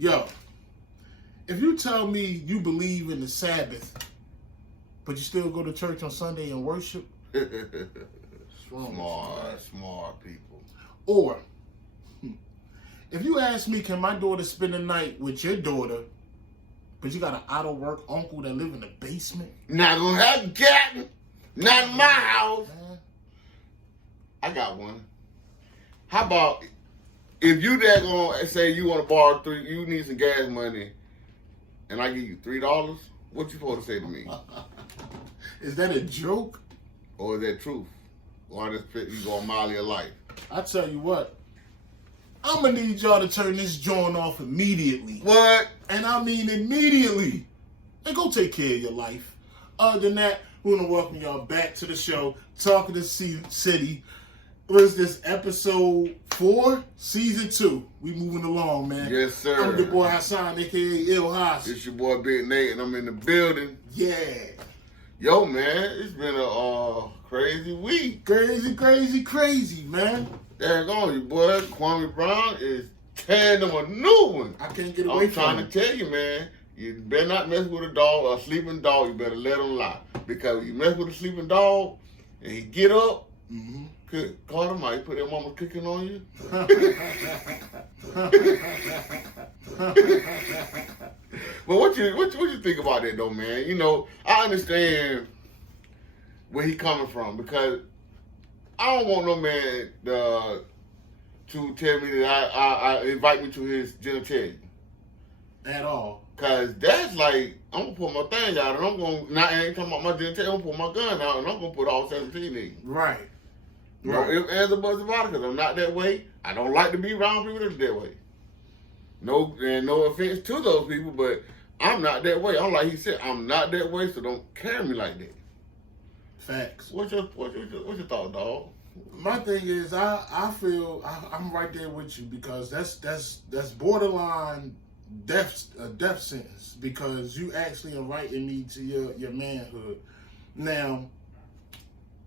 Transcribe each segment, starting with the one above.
Yo, if you tell me you believe in the Sabbath, but you still go to church on Sunday and worship, smart people. Or, if you ask me, can my daughter spend the night with your daughter, but you got an out-of-work uncle that live in the basement? Not gonna happen, Captain. Not in my house. I got one. How about if you there gonna say you want to borrow you need some gas money, and I give you $3? What you supposed to say to me? Is that a joke? Or is that truth? Or I just you go a mile of your life? I tell you what, I'm gonna need y'all to turn this joint off immediately. What? And I mean immediately. And go take care of your life. Other than that, we want to welcome y'all back to the show, Talking to City. What is this, episode 4, season 2? We moving along, man. Yes, sir. I'm the boy Hassan, a.k.a. Il Haas. It's your boy Big Nate, and I'm in the building. Yeah. Yo, man, it's been a crazy week. Crazy, man. There on your boy Kwame Brown is tearing them a new one. I can't get away from it. I'm trying to tell you, man. You better not mess with a dog, a sleeping dog. You better let him lie. Because you mess with a sleeping dog, and he get up, call him out, he put that mama cooking on you. But what you think about that though, man? You know, I understand where he coming from because I don't want no man to tell me that I invite me to his genitalia. At all. Cause that's like I'm gonna pull my thing out and I'm gonna I ain't talking about my genitalia, I'm gonna pull my gun out and I'm gonna put all 17 in. Right. No ifs, ands, or buts about it, because I'm not that way. I don't like to be around people that's that way. No offense to those people, but I'm not that way. I'm like he said, I'm not that way, so don't carry me like that. Facts. What's your thought, dog? My thing is, I feel I'm right there with you because that's borderline death sentence because you actually inviting me to your manhood. Now,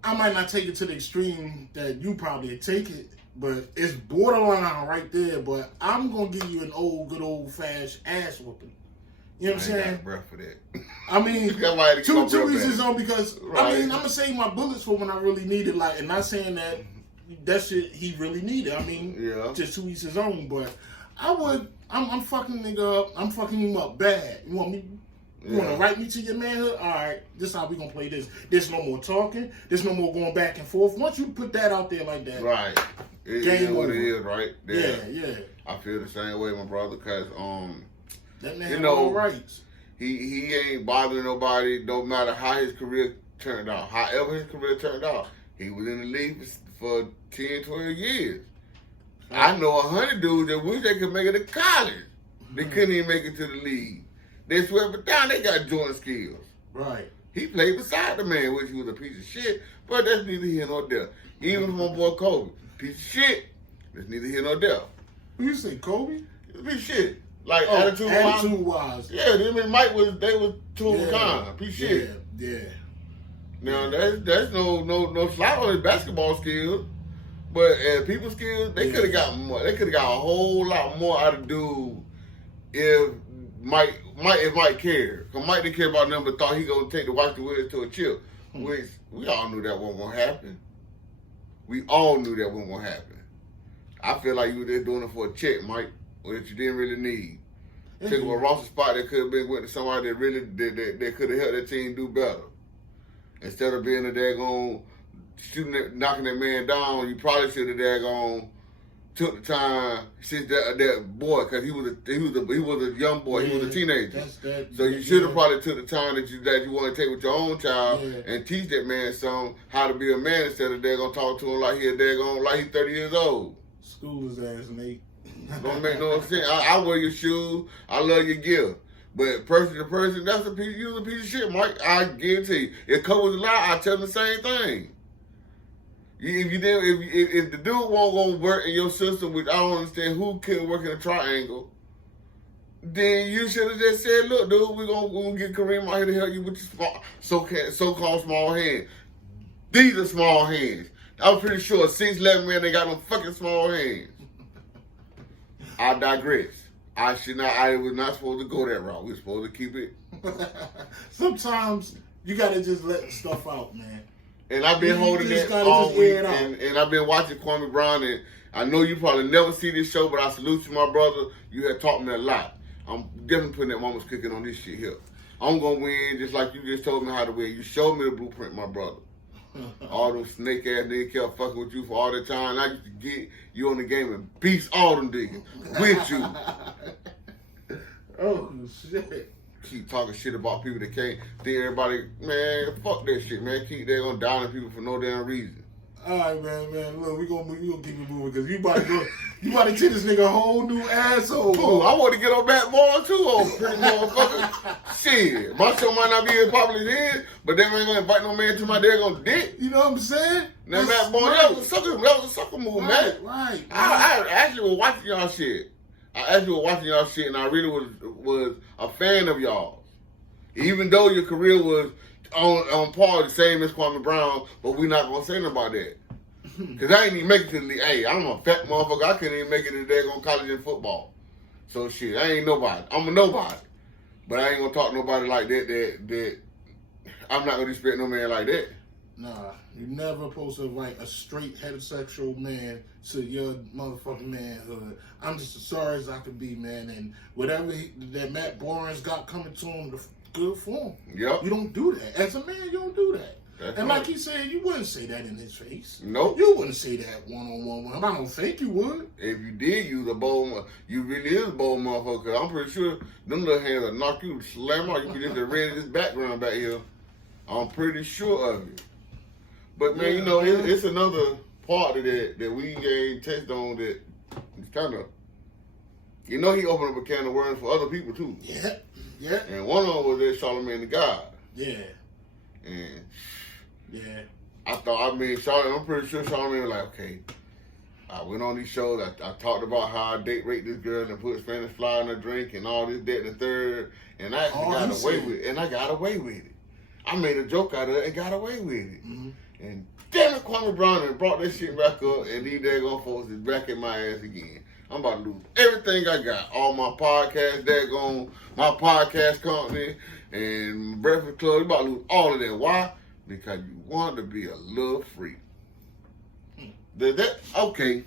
I might not take it to the extreme that you probably take it, but it's borderline right there. But I'm gonna give you an good old fashioned ass whooping. You know what I'm saying? I ain't got breath for that. I mean, two reasons on because right. I mean I'm gonna save my bullets for when I really need it. Like, and not saying that shit he really needed. I mean, just to each his own. But I'm fucking nigga up. I'm fucking him up bad. You want me? You want to write me to your manhood? All right, this is how we going to play this. There's no more talking. There's no more going back and forth. Once you put that out there like that, right? Game over. It is, right? Yeah. I feel the same way, my brother, because that man has no rights. He ain't bothering nobody, no matter how his career turned out. However his career turned out, he was in the league for 10, 12 years. I know 100 dudes that wish they could make it to college. They couldn't even make it to the league. They swept it down. They got joint skills. Right. He played beside the man, which he was a piece of shit. But that's neither here nor there. Even from my boy Kobe, piece of shit. That's neither here nor there. Who you say, Kobe? It's a piece of shit. Like attitude-wise. Yeah, them and Mike they was two of a kind. Piece of shit. Yeah. Now that's no slight on his basketball skills, but people skills they could have got more. They could have got a whole lot more out of dude if Mike cared. Because Mike didn't care about nothing but thought he gonna take the Washington Wizards to a chip. Which we all knew that wasn't gonna happen. We all knew that wasn't gonna happen. I feel like you were there doing it for a check, Mike, or that you didn't really need. Took a roster spot that could have been went to somebody that really that could have helped that team do better. Instead of being a daggone knocking that man down, you probably should have daggone took the time since that boy, because he was a young boy, he was a teenager. So you should have probably took the time that you want to take with your own child and teach that man some how to be a man instead of they're gonna talk to him like he's 30 years old. School his ass, Nate. Don't make no sense. I wear your shoes. I love your gift. But person to person, you're a piece of shit, Mike. I guarantee you. If Coach was a lie, I tell him the same thing. If the dude won't go work in your system, which I don't understand who couldn't work in a triangle, then you should have just said, look, dude, we're gonna get Kareem out here to help you with your so-called small hands. These are small hands. I'm pretty sure 6'11" man, they got them fucking small hands. I digress. I was not supposed to go that route. We were supposed to keep it. Sometimes you gotta just let stuff out, man. And I've been holding that all week, and I've been watching Kwame Brown, and I know you probably never see this show, but I salute you, my brother. You have taught me a lot. I'm definitely putting that mama's cooking on this shit here. I'm gonna win just like you just told me how to win. You showed me the blueprint, my brother. All those snake ass niggas kept fucking with you for all that time. I used to get you on the game and beast all them niggas with you. Oh shit. Keep talking shit about people that can't think everybody, man, fuck that shit, man. Keep that on downing people for no damn reason. All right, man. Look, we gonna keep it moving because you about to take this nigga a whole new asshole. Cool. I want to get on Matt Bourne too, old pretty motherfucker. Shit, my show might not be as popular as his, but them ain't gonna invite no man to my daggone dick. You know what I'm saying? Now Matt Bourne, that was a sucker move, man. Right. I actually was watching y'all shit. And I really was a fan of y'all. Even though your career was on par the same as Kwame Brown, but we not gonna say nothing about that. Cause I ain't even make it to the league. Hey, I'm a fat motherfucker. I couldn't even make it to the daggone college in football. So shit, I ain't nobody. I'm a nobody. But I ain't gonna talk to nobody like that I'm not gonna respect no man like that. Nah, you never supposed to invite a straight heterosexual man to your motherfucking manhood. I'm just as sorry as I can be, man. And whatever that Matt Bourne's got coming to him, good for him. Yep. You don't do that. As a man, you don't do that. That's and right. like he said, you wouldn't say that in his face. Nope. You wouldn't say that one-on-one with him. I don't think you would. If you did use a bold, you really is a bold motherfucker. I'm pretty sure them little hands will knock you, slam out. You can just read this background back here. I'm pretty sure of it. But man, you know, it's another part of that we ain't touched on that it's kind of, you know, he opened up a can of worms for other people too. Yeah. And one of them was that Charlamagne the God. Yeah. And yeah. I'm pretty sure Charlamagne was like, okay, I went on these shows, I talked about how I date raped this girl and put Spanish fly in her drink and all this, that, and the third, and I actually got away with it. I made a joke out of it and got away with it. Mm-hmm. And damn it, Kwame Brown brought this shit back up, and these daggone folks is back in my ass again. I'm about to lose everything I got. All my podcasts, my podcast company, and my Breakfast Club. You about to lose all of that. Why? Because you want to be a little free. Okay.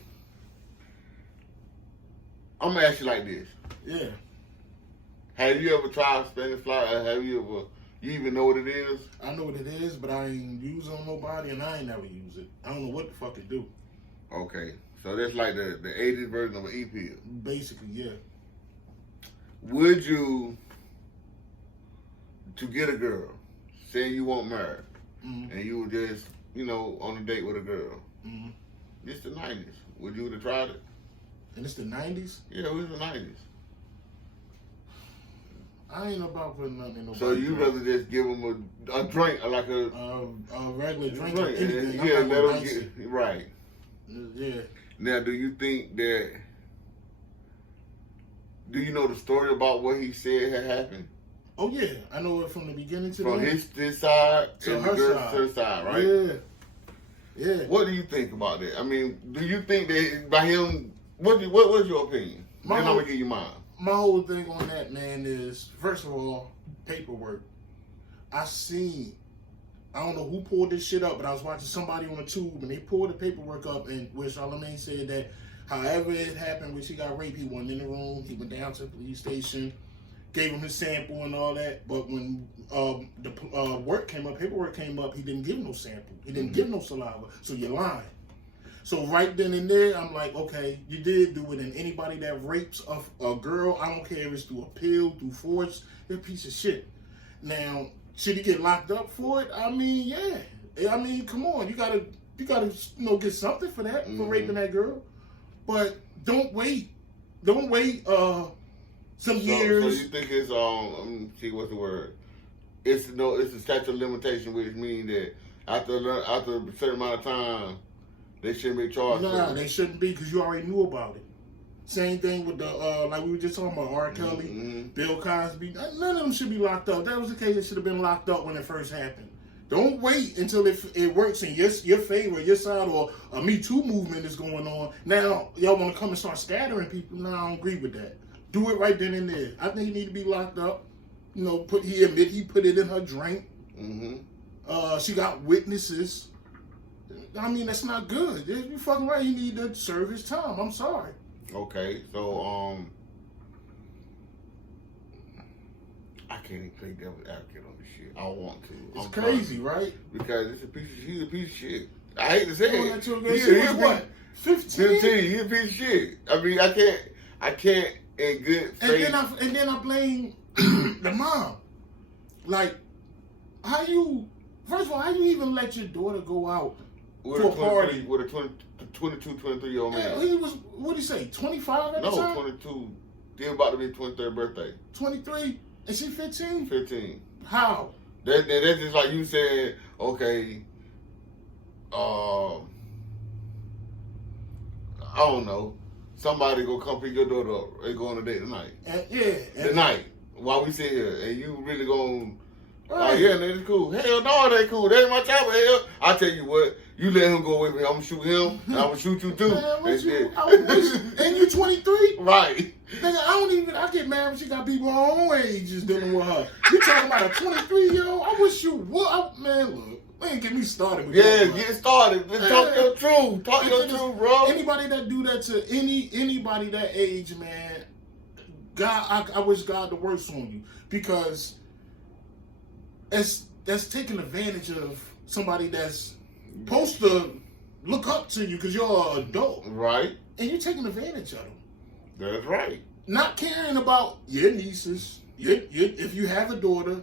I'm going to ask you like this. Yeah. Have you ever tried Spanish fly? You even know what it is? I know what it is, but I ain't use it on nobody, and I ain't never use it. I don't know what the fuck it do. Okay. So that's like the 80s version of an E-pill. Basically, yeah. Would you, to get a girl, say you weren't married, and you were just, on a date with a girl, it's the 90s. Would you have tried it? And it's the 90s? Yeah, it was the 90s. I ain't about putting nothing in nobody. So you rather just give them a drink, like a regular drink, right. anything. Yeah, let them get right. Yeah. Now, do you think that? Do you know the story about what he said had happened? Oh yeah, I know it from the beginning to from the end. his side to and her the girl's side, right? Yeah. Yeah. What do you think about that? I mean, do you think that by him? What was your opinion? Then I'm gonna give you mine. My whole thing on that, man, is first of all, paperwork. I don't know who pulled this shit up, but I was watching somebody on the tube and they pulled the paperwork up, and where Charlamagne said that however it happened, when she got raped, he wasn't in the room. He went down to the police station, gave him his sample and all that. But when the paperwork came up, he didn't give no sample. He didn't give no saliva. So you're lying. So right then and there, I'm like, okay, you did do it. And anybody that rapes a girl, I don't care if it's through a pill, through force, they're a piece of shit. Now, should he get locked up for it? I mean, yeah. I mean, come on, you gotta get something for that, for raping that girl. But don't wait. Don't wait some years. So you think it's let me see what's the word? It's a statute of limitation, which means that after a certain amount of time, they shouldn't be charged. Nah, they shouldn't be, because you already knew about it. Same thing with the like we were just talking about, R. Kelly, Bill Cosby. None of them should be locked up. That was the case. It should have been locked up when it first happened. Don't wait until it works in your favor, your side, or a Me Too movement is going on. Now y'all want to come and start scattering people. No, I don't agree with that. do it right then and there. I think he need to be locked up. You know, he put it in her drink. Mm-hmm. She got witnesses. I mean, that's not good. You fucking right. He need to serve his time. I'm sorry. Okay, so I can't even play devil's advocate on this shit. I don't want to. It's crazy, right? Because it's a piece of shit. He's a piece of shit. I hate to say it. He's what? 15? 15. He's a piece of shit. I mean, I can't in good faith. And then I blame the mom. Like, first of all, how you even let your daughter go out with to a party? With a 22, 23-year-old man. Yeah, he was, what did he say, 25 at the time? No, 22. They're about to be 23rd birthday. 23? Is she 15? 15. How? That's just like you said, okay, I don't know. Somebody go come pick your daughter up and go on a date tonight. Tonight. While we sit here, and you really going, oh yeah, that's cool. Hell no, that ain't cool. That ain't my type of hell. I tell you what, you let him go with me, I'm gonna shoot him, and I'm gonna shoot you too. And you 23? Right. Nigga, I get mad when she got people her own ages dealing with her. You talking about a 23-year-old? I wish you would. Man, look. Man, get me started with that. Get started. Talk your truth. Talk your truth, bro. Anybody that do that to anybody that age, man, God, I wish God the worst on you, because that's taking advantage of somebody that's supposed to look up to you because you're an adult, right? And you're taking advantage of them. That's right. Not caring about your nieces, if you have a daughter.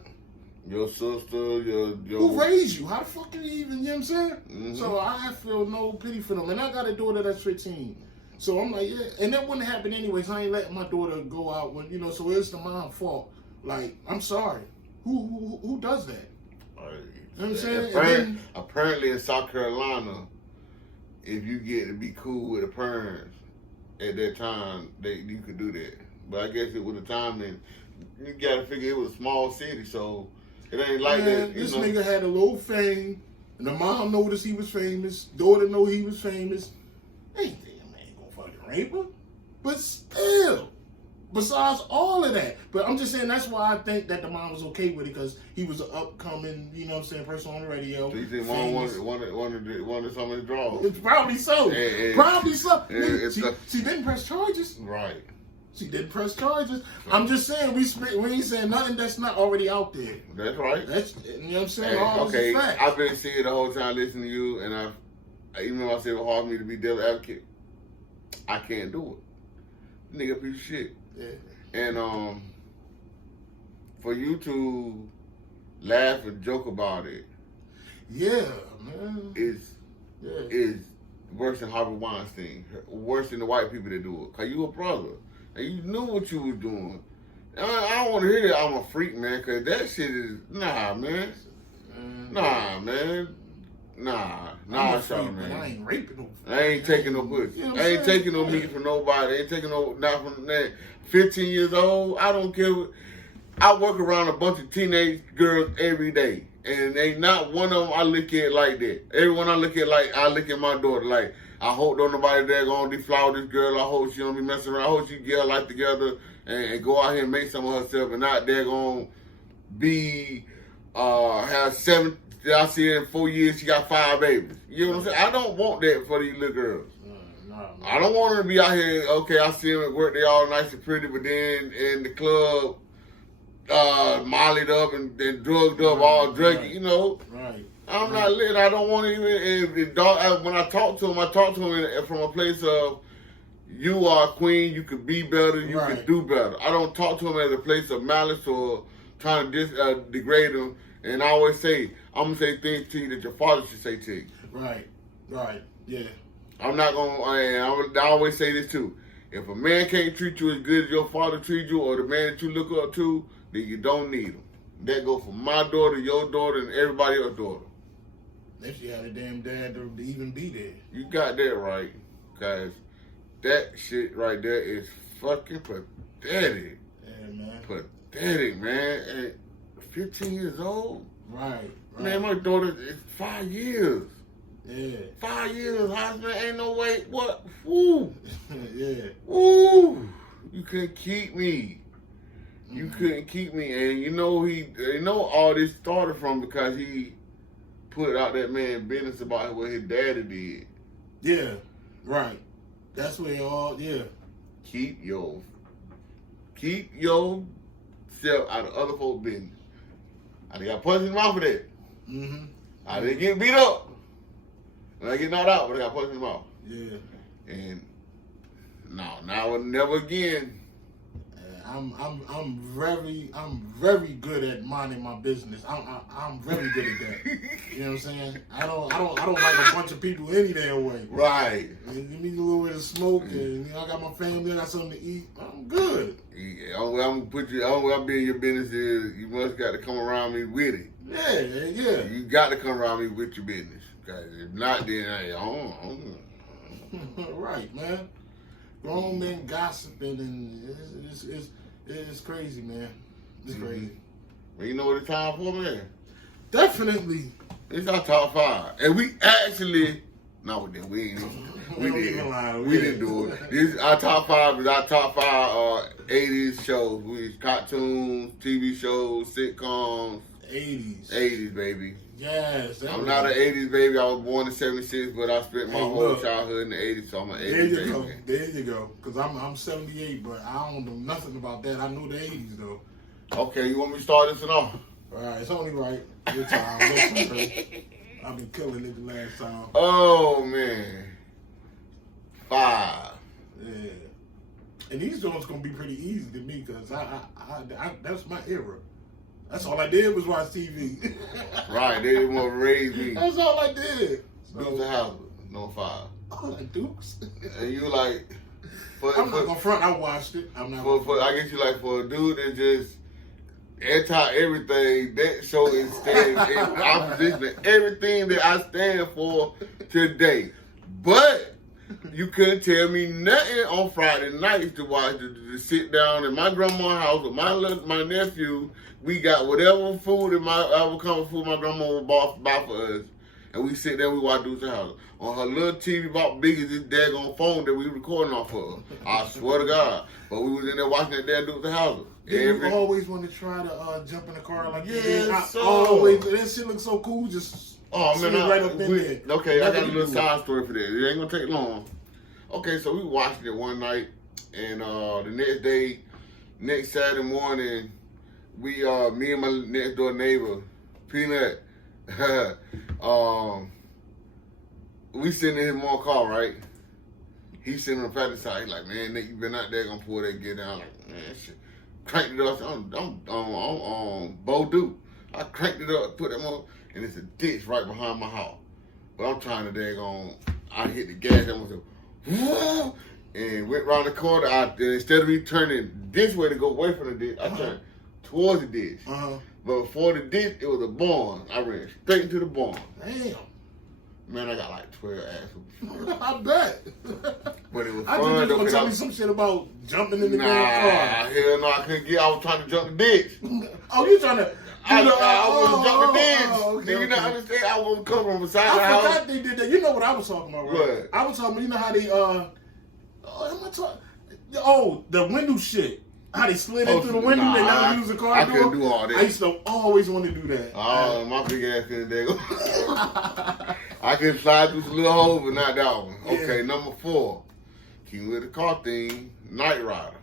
Your sister, your who raised you? How the fuck can you even, you know what I'm saying? Mm-hmm. So I feel no pity for them. And I got a daughter that's 15. So I'm like, yeah. And that wouldn't happen anyways. I ain't letting my daughter go out when, so it's the mom's fault. Like, I'm sorry. Who does that? You know what I'm saying? Apparently in South Carolina, if you get to be cool with the parents at that time, you could do that. But I guess it was a time, and you got to figure it was a small city, so it ain't like that. This nigga had a little fame, and the mom noticed he was famous. Daughter know he was famous. Ain't damn man gonna fucking rape her. But still, besides all of that, but I'm just saying that's why I think that the mom was okay with it, because he was an upcoming, person on the radio. So you think mom wanted some of his draws? It's probably so. Probably so. She didn't press charges. Right. She didn't press charges. I'm just saying, we ain't saying nothing that's not already out there. That's right. You know what I'm saying? All this is fact. I've been seeing the whole time listening to you, and even though I said it was hard for me to be devil's advocate, I can't do it. Nigga, piece of shit. Yeah. And for you to laugh and joke about it, yeah, man, is worse than Harvey Weinstein, worse than the white people that do it. Cause you a brother, and you knew what you was doing. I don't want to hear that I'm a freak, man, cause that shit is nah, man. Nah, son, man. I ain't raping no. I ain't taking no pussy. You know I ain't taking no meat from nobody. I ain't taking not from that. 15 years old, I don't care. I work around a bunch of teenage girls every day, and ain't not one of them I look at like that. Everyone I look at I look at my daughter like, I hope don't nobody there gonna deflower this girl. I hope she don't be messing around. I hope she get her life together and go out here and make some of herself, and not there gonna be have 7. I see her in 4 years she got 5 babies. You know what I'm saying? I don't want that for these little girls. I don't want her to be out here, okay, I see them at work, they all nice and pretty, but then in the club, mollied up and drugged up, all druggy, Right. I'm not lit. I don't want to even, when I talk to him from a place of, you are a queen, you could be better, you can do better. I don't talk to him as a place of malice or trying to degrade him. And I always say, I'm going to say things to you that your father should say to you. Right, yeah. I'm not going to, I always say this too. If a man can't treat you as good as your father treats you, or the man that you look up to, then you don't need him. That go for my daughter, your daughter, and everybody else's daughter. If you had a damn dad to even be there. You got that right. Because that shit right there is fucking pathetic. Yeah, man. Pathetic, man. And 15 years old? Right. Man, my daughter is 5 years. Yeah. 5 years, husband, ain't no way. What? Woo. Yeah. Woo. You couldn't keep me. You couldn't keep me. And you know all this started from because he put out that man business about what his daddy did. Yeah, right. That's where Keep yourself out of other folks' business. I done got punched in the mouth for that. Mm-hmm. I didn't get beat up. When I get knocked out, but I got punched in the mouth. Yeah. And now never again. I'm very good at minding my business. I'm very good at that. You know what I'm saying? I don't like a bunch of people any damn way. Right. Give me a little bit of smoke, and I got my family, I got something to eat. I'm good. Yeah, only way I'm be in your business is you must got to come around me with it. Yeah. You got to come around me with your business. Cause if not, then I don't. Right, man. Grown men gossiping, and it's crazy, man. It's crazy. Well, you know what it's time for, man? Definitely. It's our top 5. And we actually, no, we ain't. We didn't do it. This our top 5 is our top 5 80s shows. We cartoons, TV shows, sitcoms. 80s, baby. Yes. I'm not an 80s baby. I was born in 76, but I spent my whole childhood in the 80s, so I'm an 80s baby. There you go. Because I'm 78, but I don't know nothing about that. I knew the 80s, though. Okay, you want me to start this one off? All right, it's only right. Good time. I've been killing it the last time. Oh, man. 5. Yeah. And these joints going to be pretty easy to me because I that's my era. That's all I did was watch TV. Right, they didn't want to raise me. That's all I did. Dukes of Hazzard, no 5. Oh, like Dukes? And you like... I'm not going to front, I watched it. I'm not I guess you like for a dude that just anti-everything, that show instead in opposition to everything that I stand for today. But you couldn't tell me nothing on Friday nights to watch, to sit down in my grandma's house with my nephew. We got whatever food our comfort food my grandma would buy for us. And we sit there and we watch Dukes of Hazzard. On her little TV about big as this daggone phone that we recording off of. I swear to God. But we was in there watching that damn Dukes of Hazzard. You always want to try to jump in the car like that. Always. That shit looks so cool. Just right up in there. Okay, I got a little side story for that. It ain't gonna take long. Okay, so we watched it one night, and the next Saturday morning, me and my next door neighbor, Peanut, we sitting in his mom car, right? He's sitting on the passenger side. He's like, man, Nick, you been out there gonna pull that get down. I'm like, man, shit. Cranked it up. I'm Bo Duke. I cranked it up, put them on, and it's a ditch right behind my house. But I'm trying to I hit the gas and went around the corner. Instead of me turning this way to go away from the ditch, I turned towards the ditch. But before the ditch, it was a barn. I ran straight into the barn. Damn. Man, I got like 12 assholes. I bet. But it was I fun. think you were tell me some shit about jumping in the car. Hell no, I couldn't get. I was trying to jump the ditch. Oh, you trying to? I was jump the ditch. Do you not understand? I was coming from the side of the house. I forgot they did that. You know what I was talking about, right? What? I was talking about, you know how they, am I talking? The window shit. How they slid in through the window, they never use the car door. I couldn't do all that. I used to always want to do that. Oh, my big ass couldn't do I could slide through some little holes, but not that one. Yeah. Okay, number 4. Keep with the car theme, Knight Rider.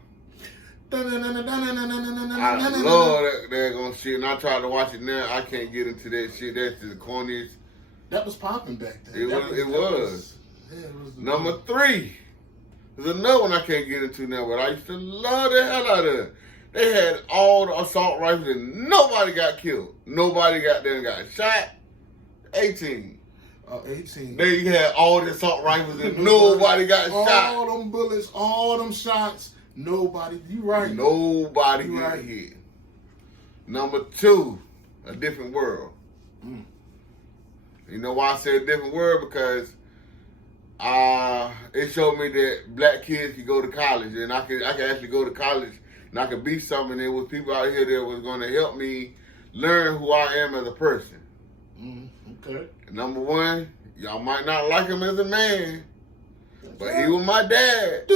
I love that daggone shit, and I tried to watch it now. I can't get into that shit. That's the corniest. That was popping back then. It was. Number 3. There's another one I can't get into now, but I used to love the hell out of it. They had all the assault rifles and nobody got killed. Nobody got shot. 18. 18. They had all the assault rifles and nobody got shot. All them bullets, all them shots, nobody. You right. Nobody got hit. Number 2, A Different World. You know why I said A Different World? Because it showed me that black kids could go to college, and I could actually go to college, and I could be something. There was people out here that was going to help me learn who I am as a person. Okay. Number 1, y'all might not like him as a man, but he was my dad.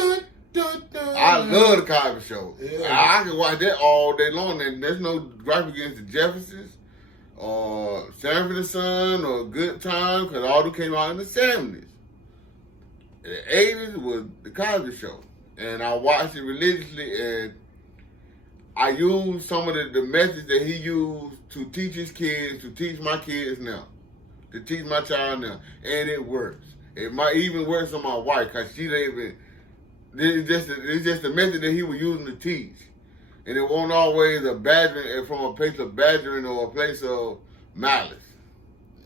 I love the Cosby Show. Yeah. I can watch that all day long, and there's no gripe against the Jeffersons or Sanford and Son or Good Time, because all them came out in the 70s. The 80s was the Cosby Show, and I watched it religiously, and I used some of the methods that he used to teach his kids, to teach my kids now, to teach my child now, and it works. It might even work on my wife, because she didn't even. It's just the method that he was using to teach. And it wasn't always a badgering from a place of badgering or a place of malice.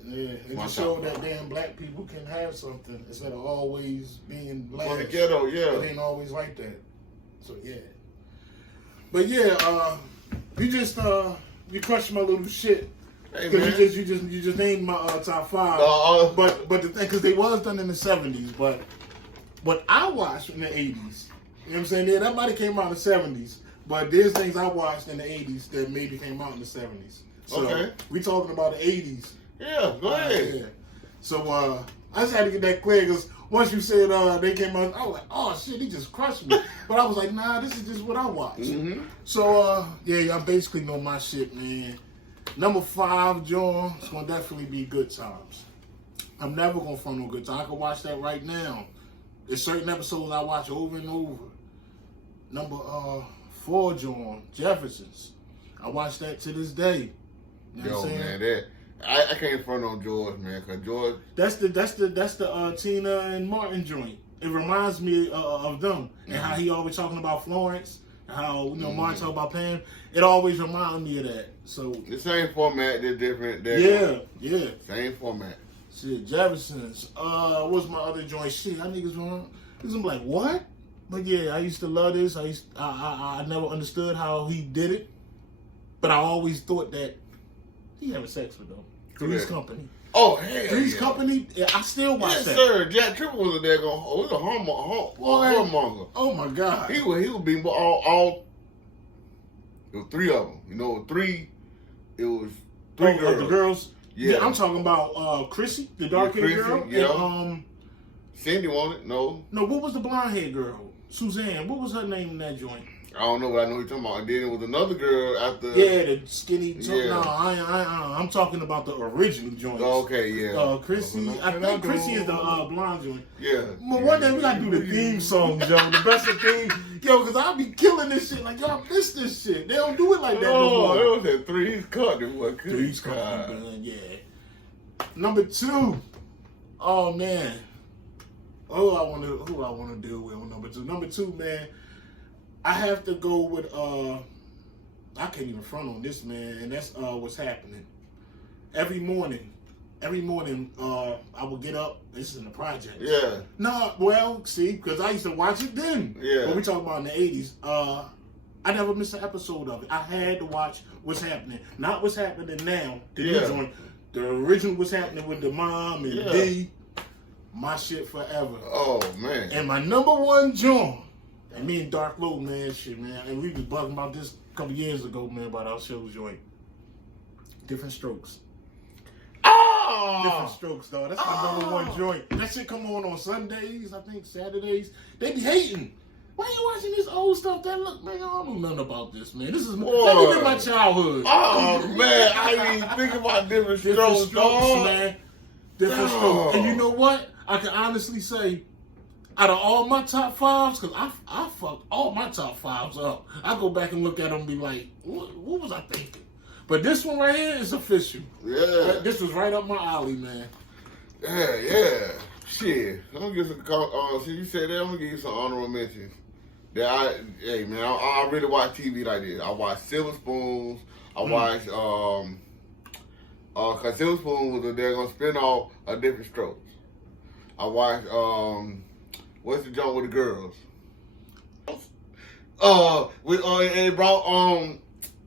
Yeah, it just showed that damn black people can have something instead of always being black. For the ghetto, yeah. It ain't always like that. So yeah. But yeah, you crushed my little shit. Hey, Because you just named my top five. But the thing, because they was done in the 70s, but what I watched in the 80s, you know what I'm saying? Yeah, that might have came out in the 70s, but there's things I watched in the 80s that maybe came out in the 70s. So okay. We talking about the 80s. Yeah, go ahead. Yeah. So I just had to get that clear because once you said they came out, I was like, oh shit, he just crushed me. But I was like, nah, this is just what I watched. Mm-hmm. So yeah, y'all basically know my shit, man. Number 5, John, it's gonna definitely be Good Times. I'm never gonna front on Good Times. I can watch that right now. There's certain episodes I watch over and over. Number 4, John, Jeffersons. I watch that to this day. You know what I'm saying? Man, I can't front on George, man, because George. That's the Tina and Martin joint. It reminds me of them and how he always talking about Florence, and how Martin talk about Pam. It always reminded me of that. So the same format, they're different. Yeah. Same format. Shit, Jeffersons. What's my other joint? Shit, I niggas wrong. I'm like, what? But yeah, I used to love this. I never understood how he did it, but I always thought that he having sex with them. Three's Company. Oh, hell Three's yeah. Company. I still watch that. Yes, sir. Jack Triple was a whoremonger. Oh my God. He would be all. It was 3 of them. You know, 3. It was 3 girls. Of the girls. Yeah. I'm talking about Chrissy, the dark-haired girl. Yeah. And, Cindy wanted no. No, what was the blonde-haired girl? Suzanne. What was her name in that joint? I don't know, but I know what you're talking about. And then it was another girl after. Yeah, the skinny. Yeah. No, I'm talking about the original joint. Okay, yeah. Chrissy. I think Chrissy is the blonde joint. Yeah. Well, one day we gotta do the theme song, Joe. The best of theme. Yo, because I'll be killing this shit. Like, y'all miss this shit. They don't do it like that no more. Oh, it was at Three's Company. Three's Company, yeah. Number 2. Oh, man. Who I want to deal with on number 2? Number 2, man. I have to go with I can't even front on this, man, and that's What's Happening. Every morning, I would get up. This is in the project. Yeah. No, well, see, because I used to watch it then. Yeah. When we talking about in the 80s, I never missed an episode of it. I had to watch What's Happening. Not What's Happening now. The new joint. The original What's Happening with the mom and D. My shit forever. Oh, man. And my number 1 joint. And me and Dark Low, man, shit, man. And we was bugging about this a couple years ago, man, about our show's joint. Different Strokes. Oh! Different Strokes, dog. That's my number 1 joint. That shit come on Sundays, I think Saturdays. They be hating. Why you watching this old stuff? That look, man, I don't know nothing about this, man. This is my childhood. Oh, man, I didn't even think about Different Strokes, man. Different Strokes. And you know what? I can honestly say, out of all my top 5s, because I fucked all my top 5s up. I go back and look at them and be like, what was I thinking? But this one right here is official. Yeah. This was right up my alley, man. Yeah. Shit. I'm going to give some, you said that, I'm going to give you some honorable mentions. Hey, man, I really watch TV like this. I watch Silver Spoons. I watch, because Silver Spoons was they're going to spin off a Different Strokes. I watch, what's the joint with the girls? It brought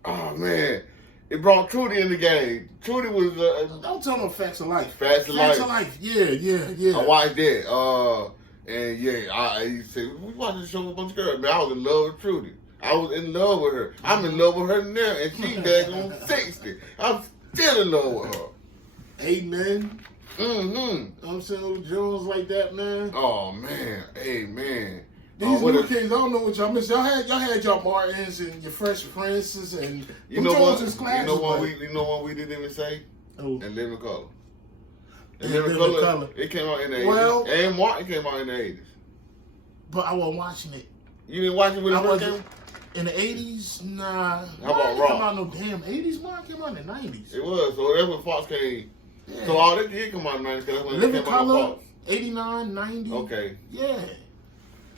oh man, it brought Trudy in the game. Trudy was don't tell them Facts of Life. Facts of Life. Yeah. I watched that. And yeah, I used to say we watched the show with a bunch of girls. Man, I was in love with Trudy. I was in love with her. I'm in love with her now, and she's daggone 60. I'm still in love with her. Amen. Mm-hmm. You know what I'm saying? Little Jones like that, man. Oh, man. Hey, man. These new kids, I don't know what y'all miss. Y'all had y'all Martins and your Fresh Princes and you know what? Classes, You know what we didn't even say? Oh. And Living Color. And Living Color. It came out in the 80s. And Martin came out in the 80s. But I wasn't watching it. You didn't watch it when it first came? In the 80s? Nah. How about Raw? Come out no damn 80s, Mark. Came out in the 90s. It was. So that's when Fox came. Yeah. So all that did come out in the 90s. That's when Living it came out Color, on Fox. 89, 90. Okay. Yeah.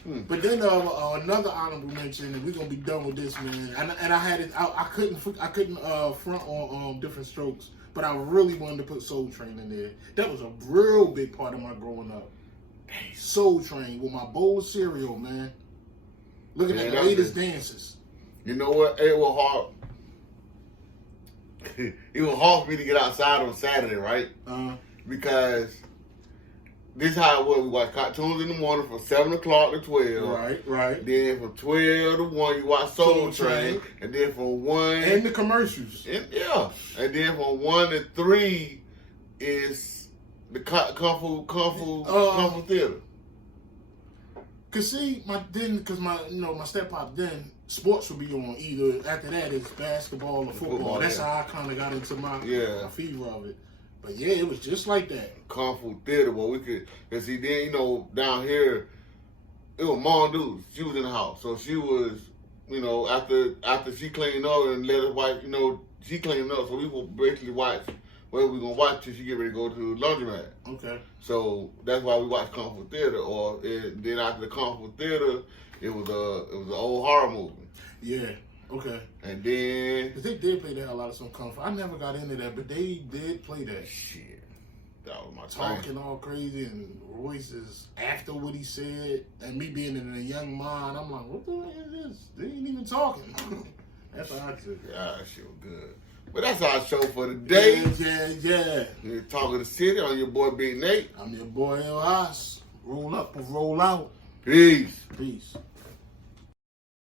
But then another honorable mention, and we're gonna be done with this, man. And I had it. I couldn't front on Different Strokes, but I really wanted to put Soul Train in there. That was a real big part of my growing up. Soul Train with my bowl of cereal, man. Looking at the latest dances. You know what? It was hard. It was hard for me to get outside on Saturday, right? Because this is how it was. We watch cartoons in the morning from 7 o'clock to 12. Right. Then from 12 to 1, you watch Soul Train. And then from 1... And the commercials. And then from 1 to 3 is the Kung Fu Theater. Cause see, my step-pop then, sports would be on either. After that, it's basketball or football. That's how I kind of got into my fever of it. But yeah, it was just like that. Kung Fu Theater, where we could, cause see, then down here, it was Mom Deuce. She was in the house, so she was, after she cleaned up and let us watch, she cleaned up, so we would basically watch what we gonna watch till she get ready to go to the laundromat. Okay. So that's why we watched Kung Fu Theater. Then after the Kung Fu Theater, it was an old horror movie. Yeah. Okay. And then they did play that a lot of some Kung Fu. I never got into that, but they did play that. Shit. That was my talking all crazy and Royce's after what he said, and me being in a young mind, I'm like, what the hell is this? They ain't even talking. That's how I took it. Yeah, that shit was good. But that's our show for today. Yeah. We're talking to City on your boy Big Nate. I'm your boy L.I.S. Roll up or roll out. Peace.